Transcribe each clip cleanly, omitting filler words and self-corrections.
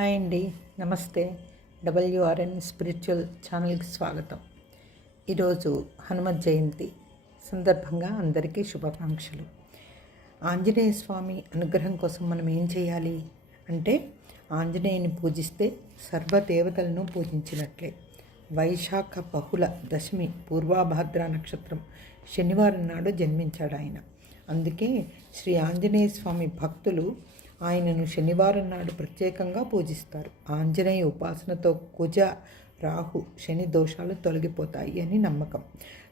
Hi అండి, నమస్తే. డబ్ల్యూఆర్ఎన్ spiritual ఛానల్కి స్వాగతం. ఈరోజు హనుమత్ జయంతి సందర్భంగా అందరికీ శుభాకాంక్షలు. ఆంజనేయ స్వామి అనుగ్రహం కోసం మనం ఏం చేయాలి అంటే, ఆంజనేయుని పూజిస్తే సర్వదేవతలను పూజించినట్లే. వైశాఖ బహుళ దశమి పూర్వాభాద్ర నక్షత్రం శనివారం నాడు జన్మించాడు ఆయన. అందుకే శ్రీ ఆంజనేయ స్వామి భక్తులు ఆయనను శనివారం నాడు ప్రత్యేకంగా పూజిస్తారు. ఆంజనేయ ఉపాసనతో కుజ రాహు శని దోషాలు తొలగిపోతాయి అని నమ్మకం.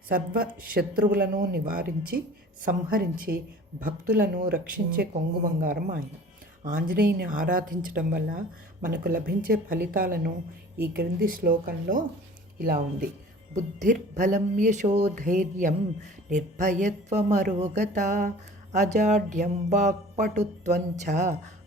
సర్వ శత్రువులను నివారించి సంహరించి భక్తులను రక్షించే కొంగు బంగారం ఆయన. ఆంజనేయుని ఆరాధించడం వల్ల మనకు లభించే ఫలితాలను ఈ క్రింది శ్లోకంలో ఇలా ఉంది. బుద్ధిర్బలం యశోధైర్యం నిర్భయత్వమరోగత అజాడ్యం వాక్పటుత్వంచ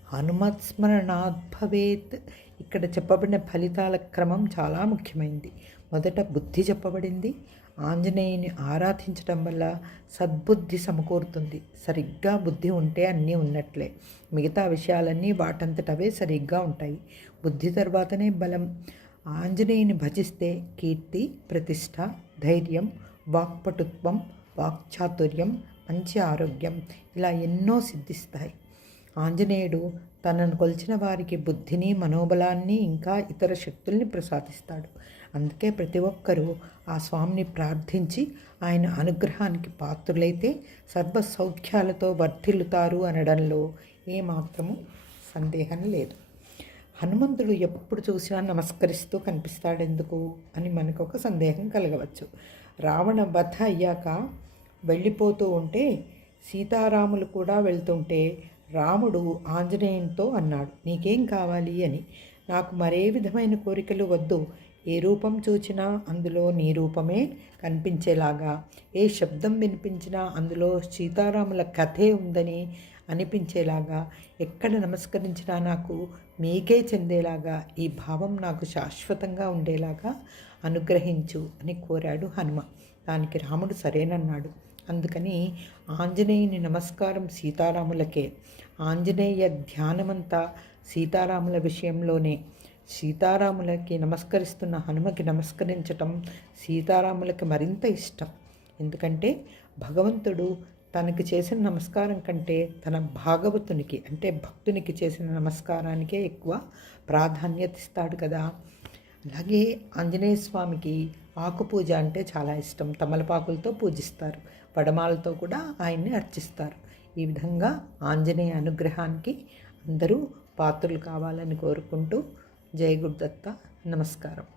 హనుమత్స్మరణాత్ భవేత్. ఇక్కడ చెప్పబడిన ఫలితాల క్రమం చాలా ముఖ్యమైనది. మొదట బుద్ధి చెప్పబడింది. ఆంజనేయుని ఆరాధించడం వల్ల సద్బుద్ధి సమకూరుతుంది. సరిగ్గా బుద్ధి ఉంటే అన్నీ ఉన్నట్లే. మిగతా విషయాలన్నీ వాటంతటవే సరిగ్గా ఉంటాయి. బుద్ధి తర్వాతనే బలం. ఆంజనేయుని భజిస్తే కీర్తి, ప్రతిష్ట, ధైర్యం, వాక్పటుత్వం, వాక్చాతుర్యం, మంచి ఆరోగ్యం ఇలా ఎన్నో సిద్ధిస్తాయి. ఆంజనేయుడు తనను కొలిచిన వారికి బుద్ధిని, మనోబలాన్ని ఇంకా ఇతర శక్తుల్ని ప్రసాదిస్తాడు. అందుకే ప్రతి ఒక్కరూ ఆ స్వామిని ప్రార్థించి ఆయన అనుగ్రహానికి పాత్రులైతే సర్వ సౌఖ్యాలతో వర్ధిల్లుతారు అనడంలో ఏమాత్రము సందేహం లేదు. హనుమంతుడు ఎప్పుడు చూసినా నమస్కరిస్తూ కనిపిస్తాడెందుకు అని మనకు ఒక సందేహం కలగవచ్చు. రావణ వధ అయ్యాక వెళ్ళిపోతూ ఉంటే సీతారాములు కూడా వెళ్తుంటే రాముడు ఆంజనేయునితో అన్నాడు, నీకేం కావాలి అని. నాకు మరే విధమైన కోరికలు వద్దు. ఏ రూపం చూచినా అందులో నీ రూపమే కనిపించేలాగా, ఏ శబ్దం వినిపించినా అందులో సీతారాముల కథే ఉందని అనిపించేలాగా, ఎక్కడ నమస్కరించినా నాకు మీకే చెందేలాగా, ఈ భావం నాకు శాశ్వతంగా ఉండేలాగా అనుగ్రహించు అని కోరాడు హనుమ. దానికి రాముడు సరేనన్నాడు. అందుకని ఆంజనేయుని నమస్కారం సీతారాములకే. ఆంజనేయ ధ్యానమంతా సీతారాముల విషయంలోనే. సీతారాములకి నమస్కరిస్తున్న హనుమకి నమస్కరించటం సీతారాములకి మరింత ఇష్టం. ఎందుకంటే భగవంతుడు తనకి చేసిన నమస్కారం కంటే తన భాగవతునికి అంటే భక్తునికి చేసిన నమస్కారానికే ఎక్కువ ప్రాధాన్యత ఇస్తాడు కదా. అలాగే ఆంజనేయ స్వామికి ఆకు పూజ అంటే చాలా ఇష్టం. తమలపాకులతో పూజిస్తారు, వడమాలతో కూడా ఆయన్ని అర్చిస్తారు. ఈ విధంగా ఆంజనేయ అనుగ్రహానికి అందరూ పాత్రలు కావాలని కోరుకుంటూ జై గురుదత్త. నమస్కారం.